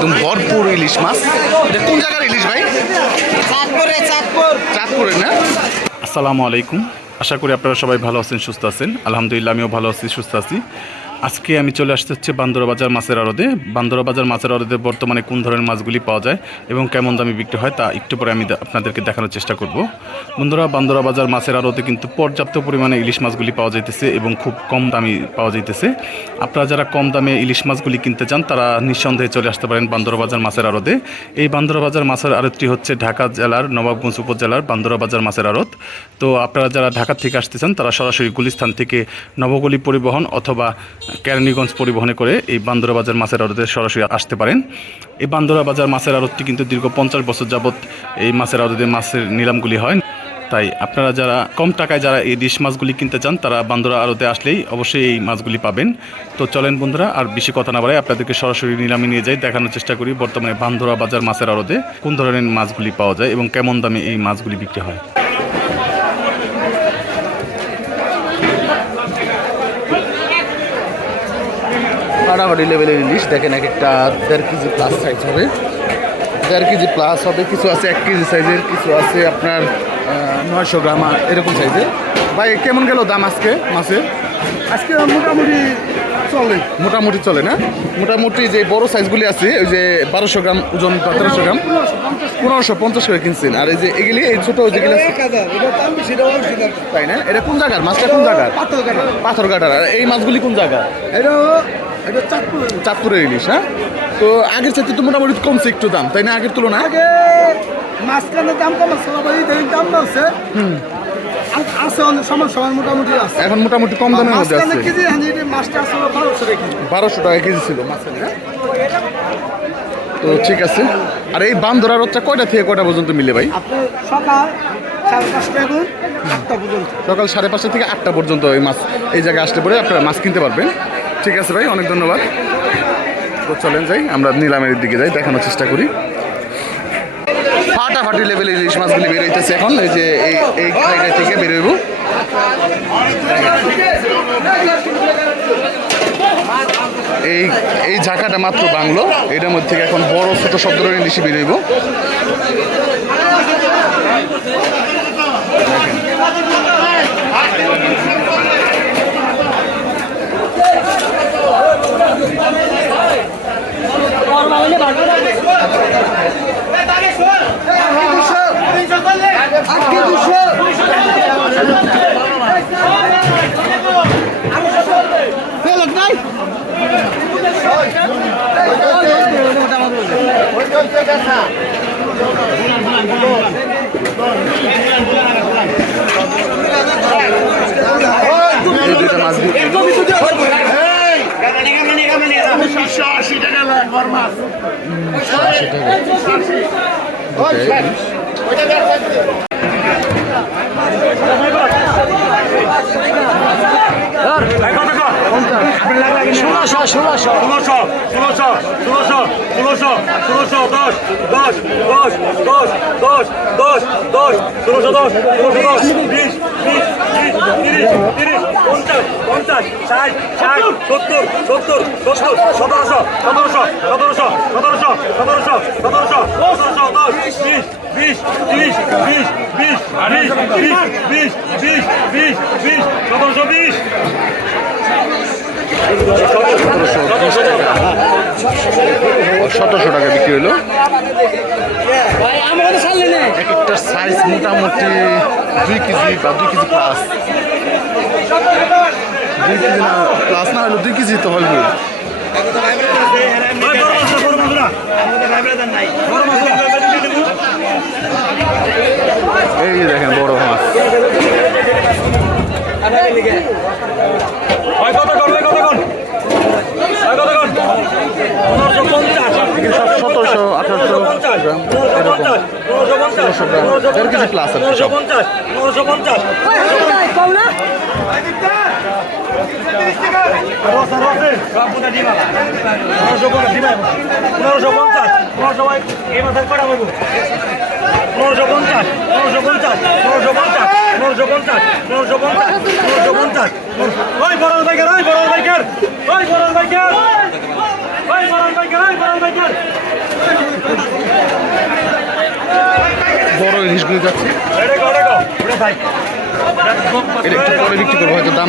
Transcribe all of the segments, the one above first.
একদম ভরপুর ইলিশ মাছ। এটা কোন জায়গার ইলিশ ভাই? চাঁদপুরে চাঁদপুর। চাঁদপুরে না? আসসালামু আলাইকুম। আশা করি আপনারা সবাই ভালো আছেন সুস্থ আছেন। আলহামদুলিল্লাহ আমিও ভালো আছি সুস্থ আছি। আজকে আমি চলে আসতে হচ্ছে বান্দরা বাজার মাছের আড়দে বান্দরা বাজার মাছের আড়দে বর্তমানে কোন ধরনের মাছগুলি পাওয়া যায় এবং কেমন দামে বিক্রি হয় তা একটু পরে আমি আপনাদেরকে দেখানোর চেষ্টা করব। বন্ধুরা, বান্দরা বাজার মাছের আড়দে কিন্তু পর্যাপ্ত পরিমাণে ইলিশ মাছগুলি পাওয়া যাইতেছে এবং খুব কম দামে পাওয়া যাইতেছে। আপনারা যারা কম দামে ইলিশ মাছগুলি কিনতে চান, তারা নিঃসন্দেহে চলে আসতে পারেন বান্দরা বাজার মাছের আড়দে এই বান্দরা বাজার মাছের আড়তটি হচ্ছে ঢাকা জেলার নবাবগঞ্জ উপজেলার বান্দরা বাজার মাছের আড়ত। তো আপনারা যারা ঢাকা থেকে আসতে চান, তারা সরাসরি গুলিস্থান থেকে নবগলি পরিবহন অথবা কেরানীগঞ্জ পরিবহনে করে এই বান্দরা বাজার মাছের আড়তে সরাসরি আসতে পারেন। এই বান্দরা বাজার মাছের আড়তটি কিন্তু দীর্ঘ পঞ্চাশ বছর যাবৎ এই মাছের আড়তে মাছের নিলামগুলি হয়। তাই আপনারা যারা কম টাকায় যারা এই ইলিশ মাছগুলি কিনতে চান, তারা বান্দরা আড়তে আসলেই অবশ্যই এই মাছগুলি পাবেন। তো চলেন বন্ধুরা, আর বেশি কথা না বাড়াই আপনাদেরকে সরাসরি নিলামে নিয়ে যাই, দেখানোর চেষ্টা করি বর্তমানে বান্দরা বাজার মাছের আড়তে কোন ধরনের মাছগুলি পাওয়া যায় এবং কেমন দামে এই মাছগুলি বিক্রি হয়। ফাটাফাটি লেভেলের ইলিশ দেখেন এক একটা দেড় কেজি প্লাস সাইজ হবে। দেড় কেজি প্লাস হবে কিছু আছে এক কেজি সাইজের কিছু আছে আপনার নয়শো গ্রাম এরকম সাইজের ভাই কেমন গেল দাম আজকে মাছের আজকে মোটামুটি চলে। মোটামুটি চলে না? মোটামুটি যে বড় সাইজগুলি আছে ওই যে বারোশো গ্রাম ওজন বা তেরোশো গ্রাম পনেরোশো পঞ্চাশ করে কিনছেন। আর এই যে এগুলি এই ছোটো যেগুলি তাই না? এটা কোন জায়গার? মাছটা কোন জায়গার? পাথর কাটা পাথর কাটার। আর এই মাছগুলি কোন জায়গা এটা চাঁদপুরের ইলিশ হ্যাঁ? তো আগের চাইতে তো মোটামুটি কমছে একটু দাম তাই না আগের তুলনায়? আগে মাঝখানে দাম কম আছে আবার দাম বাড়ছে। আছে অনেক সমান মোটামুটি আছে। এখন মোটামুটি কম দামের মধ্যে আছে। কেজি মাছটা বারোশো টাকা কেজি। বারোশো টাকা কেজি ছিল মাছের হ্যাঁ? তো ঠিক আছে। আর এই বান ধরার হচ্ছে কয়টা থেকে কয়টা পর্যন্ত মিলে ভাই? সকাল সকাল সাড়ে পাঁচটা থেকে আটটা পর্যন্ত এই মাছ এই জায়গায় আসতে পরে আপনারা মাছ কিনতে পারবেন। ঠিক আছে ভাই, অনেক ধন্যবাদ। তো চলেন যাই, আমরা নিলামের দিকে যাই, দেখানোর চেষ্টা করি। ফাটাফাটি লেভেলের ইলিশ মাছগুলি বেরোইতেছে এখন, এই যে এই এই জায়গা থেকে বেরোইব এই এই ঝাঁকাটা মাত্র বাংলো, এটার মধ্যে থেকে এখন বড় ছোট সব ধরনের ইলিশই বেরোইব আজকে দুশো ফেলত নাই এই দুইটা মাছ দিয়ে ষোলোশো ষোলোশো ষোলোশো ষোলোশো ষোলোশো ষোলোশো ষোলোশো দশ দশ দশ দশ দশ দশ দশ ষোলোশো দশ ষোলোশো দশ বিশ বিশ বিশ তিরিশ তিরিশ পঞ্চাশ পঞ্চাশ ষাট ষাট সত্তর সত্তর সত্তর সতেরোশো সতেরোশো সতেরোশো সতেরোশো সতেরোশো সতেরোশো সতেরোশো দশ বিশ বিশ তিরিশ বিশ বিশ বিশ বিশ বিশ বিশ বিশ বিশ সতেরোশো বিশ। সতেরোশো টাকা বিক্রি হলো। এক একটা সাইজ মোটামুটি দুই কেজি বা দুই কেজি প্লাস দুই কেজি না প্লাস না হলে দুই কেজি তো হবে এই যে দেখেন বড় মাছ। সতেরোশো আঠারোশো গ্রাম এরকম। পনেরোশো গ্রাম কিছু প্লাস আর কি সব পঞ্চাশ পনেরোশো পঞ্চাশ পনেরোশো পঞ্চাশ পনেরোশো পঞ্চাশ পনেরোশো এই মাসের কটা বলব পনেরোশো পঞ্চাশ পনেরোশো পঞ্চাশ পনেরোশো পঞ্চাশ পনেরোশো পঞ্চাশ পনেরোশো পঞ্চাশ পনেরোশো পঞ্চাশ ওই বড় বাইকার ওই বড় বাইকার ওই বড় বাইকার ওই বড় বাইকার ওই বড় বাইকার বড় ইলিশগুলো যাচ্ছে এটা একটু পরে বিক্রি করব হয়তো দাম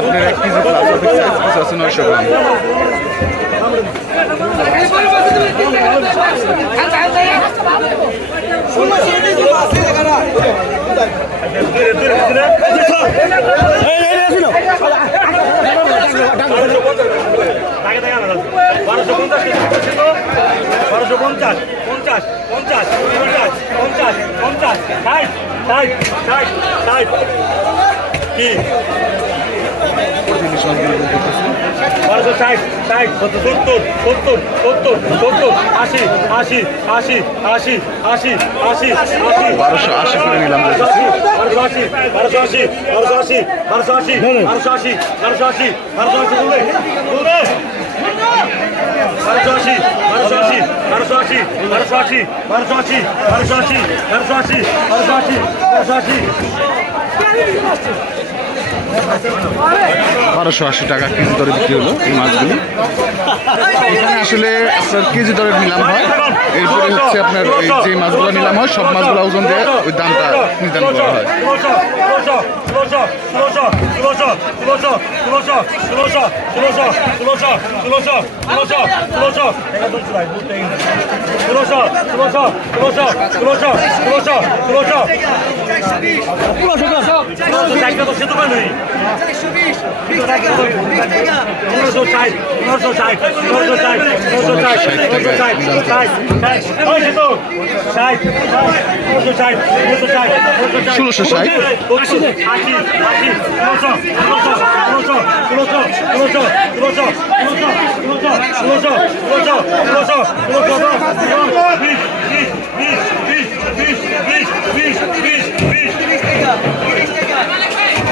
আপনার এক কেজি প্লাস আছে নয়শো গ্রাম আমরা বারোশো পঞ্চাশ বারোশো পঞ্চাশ পঞ্চাশ পঞ্চাশ পঞ্চাশ পঞ্চাশ পঞ্চাশ ষাট ষাট ষাট ষাট কি বারোশো ষাট ষাট সত্তর সত্তর সত্তর সত্তর আশি আশি আশি আশি আশি আশি আশি বারোশো আশি করে নিলাম বারোশো আশি বারোশো আশি বারোশো আশি বারোশো আশি বারোশো আশি বারোশো আশি বারোশো আশি বলবে বলবে বারোশো আশি বারোশো আশি বারোশো আশি বারোশো আশি বারোশো আশি বারোশো আশি বারোশো আশি বারোশো আশি বারোশো আশি বারোশো আশি টাকা কেজি দরে বিক্রি হলো এই মাছগুলি এখানে আসলে আপনার কেজি দরে নিলাম হয় এরপরে হচ্ছে আপনার এই যে মাছগুলো নিলাম হয় সব মাছগুলো ওজন দিয়ে ওই দামটা নির্ধারণ করা হয় ষোলোশো ষাট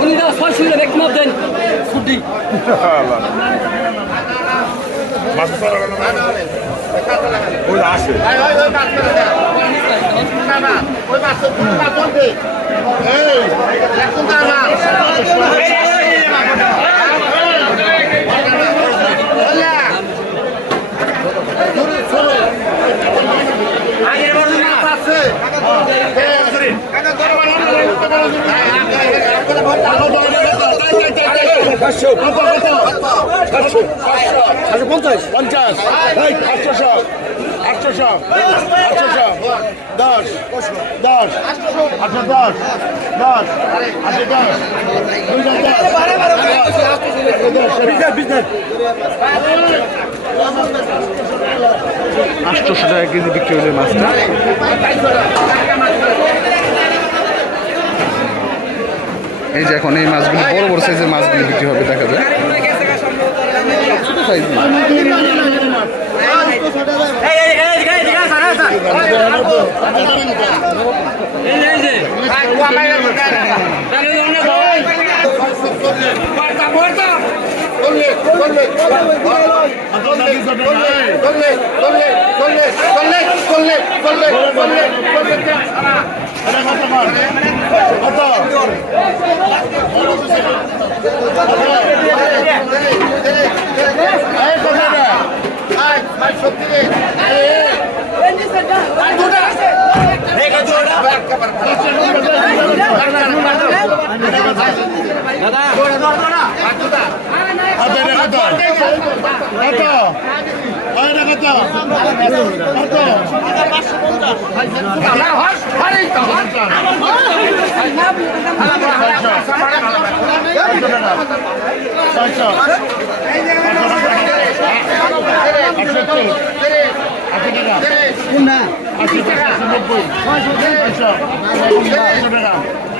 উনি দেওয়া ছয় শুনে ব্যক্তি দেন ছুটি আসে ফুটি পঞ্চাশ। পঞ্চাশ। আটশোশো আটশোশো আটশোশো দশ। দশ। আটশো দশ। দশ। আটশো দশ। দুইশো দশ। আটশোশো টাকা কেজি বিক্রি হলো মাছটা এই যে এখন এই মাছগুলি বড় বড় সাইজের মাছগুলি বিক্রি হবে দেখা যায় ছোট দাদা না কত মাছের দাম কম দিতে আগের চেয়ে ছয়শো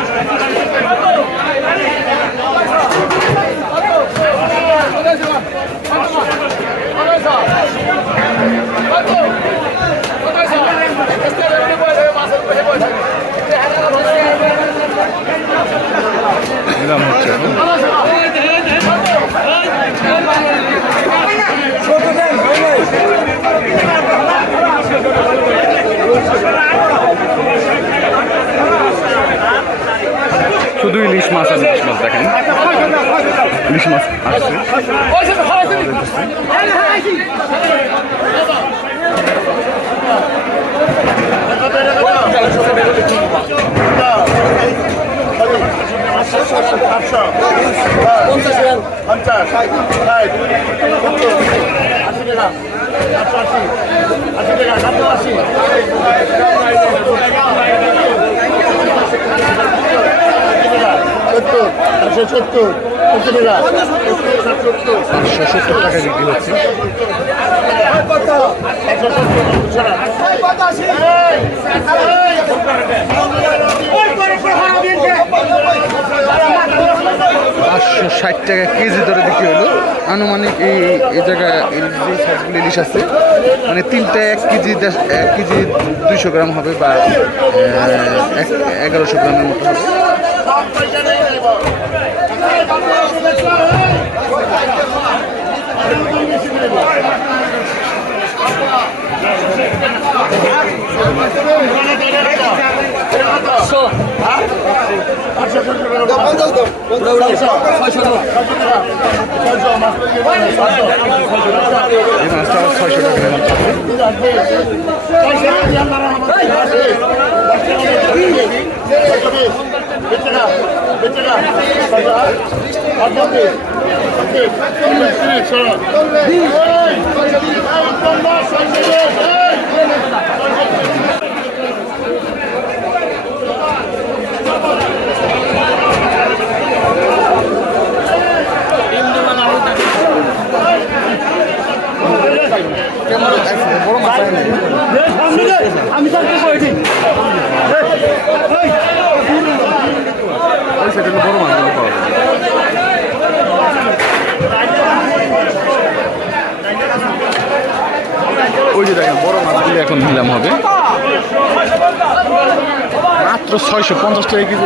নিলাম হচ্ছে। শুধু ইলিশ মাছ আর ইলিশ মাছ দেখেন। ইলিশ মাছ আসছে। পাঁচশো ষাট টাকা কেজি ধরে বিক্রি হলো। আনুমানিক এই এই জায়গায় ইলিশ আছে মানে তিনটা এক কেজি এক কেজি দুইশো গ্রাম হবে বা এগারোশো গ্রামের মতো হবে। এই মাছটা ছয়শো টাকা দাম আমি বড় মাছগুলো পাওয়া ওই যে দেখেন বড় মাছগুলো এখন নিলাম হবে মাত্র ছয়শো পঞ্চাশ টাকা কেজি।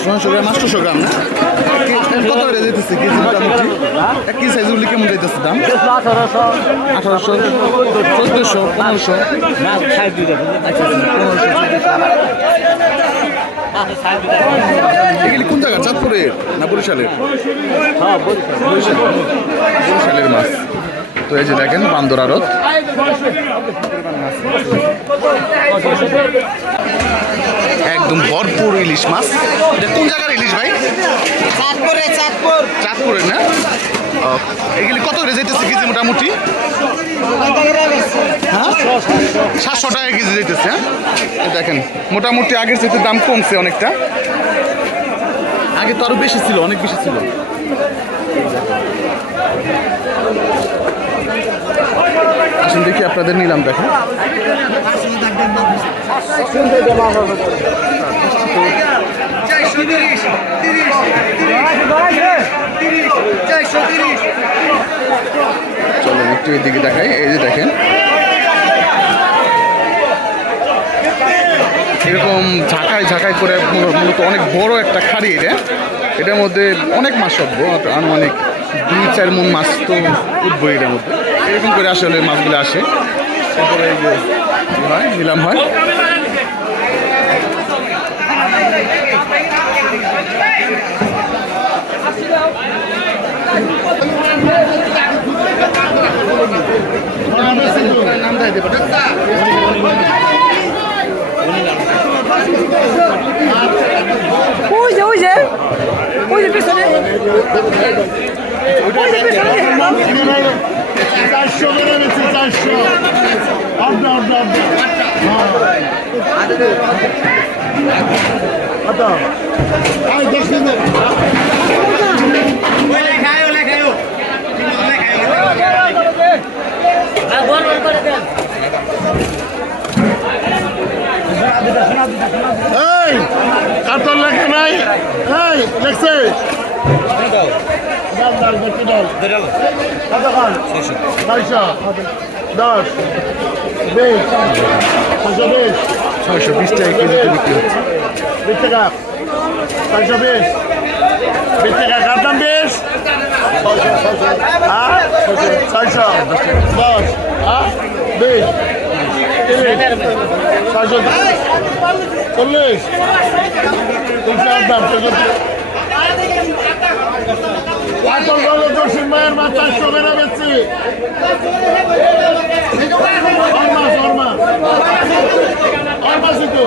ছয়শো গ্রাম আটশোশো গ্রাম না কত করে দিতে যাইতেছে কেজি মোটামুটি এক কেজি সাইজগুলি কেমন যাইতেছে দাম? আঠারোশো আঠারোশো চোদ্দোশো পনেরোশো। এগুলি কোন জায়গা চাঁদপুরের না বরিশালের? বরিশাল। বরিশালের মাছ। তো এই যে দেখেন বান্দর আড়ত। একদম ভরপুর ইলিশ মাছ। এটা কোন জায়গার ইলিশ ভাই? চাঁদপুরে চাঁদপুর। চাঁদপুরের না? এগুলি কত করে যেতেছে কেজি মোটামুটি? হ্যাঁ? সাতশো টাকা কেজি যেতেছে হ্যাঁ? দেখেন মোটামুটি আগের চেয়ে দাম কমছে অনেকটা। আগে তো আরও বেশি ছিল অনেক বেশি ছিল। আসুন দেখি আপনাদের নিলাম দেখেন। চলেন একটু এদিকে দেখাই। এই যে দেখেন। এরকম ঝাঁকায় ঝাঁকায় করে মূলত অনেক বড় একটা খাড়ি এটা। এটার মধ্যে অনেক মাছ সব্য আনুমানিক দুই, চার মন মাছ তো উঠবো এটার মধ্যে। এরকম করে আসলে মাছগুলো আসে। তারপরে হয়? নিলাম হয়। ওই যে ওই যে। ওই যে পিছনে। ওই যে পিছনে। চারশো চারশো। আড্ডা আড্ডা আড্ডা। এই কাতর লেখা নাই। এই লেখছে। দশ। ছয়শো বিশ টাকা কেজিতে বিক্রি হচ্ছে। বিশ টাকা ছয়শো বিশ। বিশ টাকা কার দাম বিশ ছয়শো দশ বিশ ছয়শো চল্লিশ। তিনশো দাম চল্লিশ। পাতল গলে দর্শন মায়ের মা চারশো বেড়া বেচছি অরমাস অরমাস। অরমাসই তো।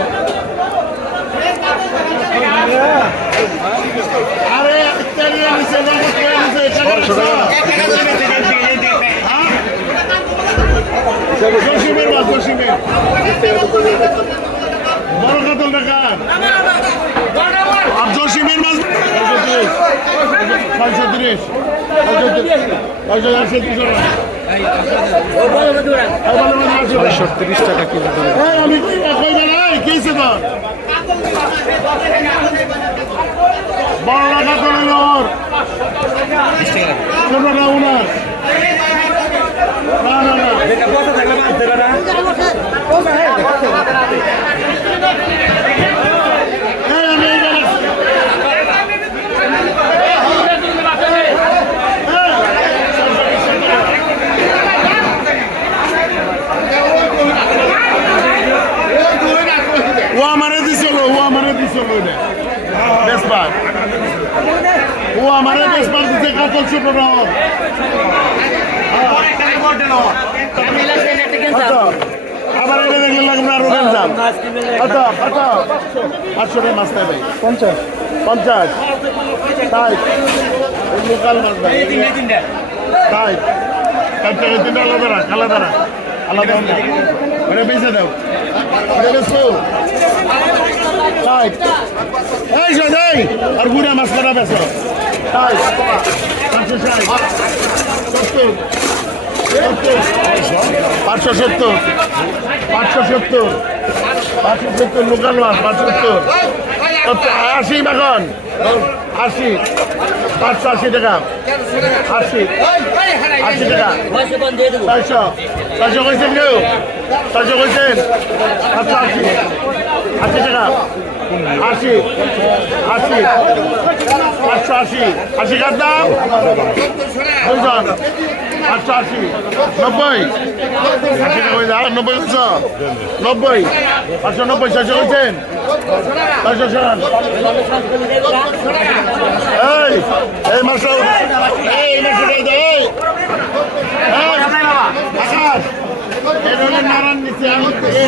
আরে নিচে টাকা জসিমের মাছ জসিমের। বড় কাতল টাকা আর জসিমের মাছ ছয়শো তিরিশ। ছয়শো তিরিশ টাকা কেজি আমি কই বেড়াই কেছে তোর? বড় টাকা করে ওর। ছোটটা উনার? না না না এই আমি এই বেড়া- ও আমারে দিছিল ও আমারে দিছিল ওইটা বেসবার ও আমারে বেসবার দিতে কাতল ছোট রকম আচ্ছা, আবার এটা দেখলে লাগবে আরও দাম আচ্ছা আচ্ছা পাঁচশো টাকা মাছ নেবে পঞ্চাশ। পঞ্চাশ। তাই লোকাল মাছ তাই ষাট। টাকা তিনটা আলাদা রাখ আলাদা রাখ আলাদা। ওটা বেঁচে দাও। ওটা বেচবো ষাট। এই শোন আর বুড়া মাছ করা বেচো? ষাট। পাঁচশো ষাট। সত্তর। পাঁচশো সত্তর। পাঁচশো সত্তর। পাঁচশো সত্তর লোকাল মাছ পাঁচশো সত্তর আশি এখন আশি, পাঁচশো আশি টাকা। আশি আশি টাকা। ছয়শো ছয়শো কইছেন কেউ? ছয়শো কইছেন? পাঁচশো আশি আশি টাকা। আশি আশি, পাঁচশো আশি। আশি কার দাম? পাঁচশো আশি। নব্বই। আর নব্বই কইছ নব্বই। পাঁচশো নব্বই, ছয়শো কইছেন? ছয়শো সরান এই এই মাসে এই মাসে এই। এই আকাশ নারায়ণ নিচে আমি এই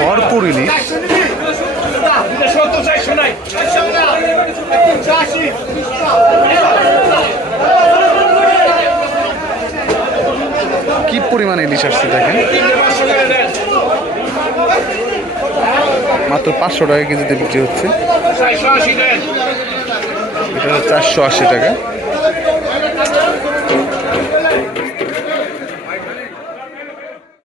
ভরপুর ইলিশ কি পরিমাণ ইলিশ আসছে দেখেন মাত্র পাঁচশো টাকা কেজিতে বিক্রি হচ্ছে। এটা চারশো আশি টাকা।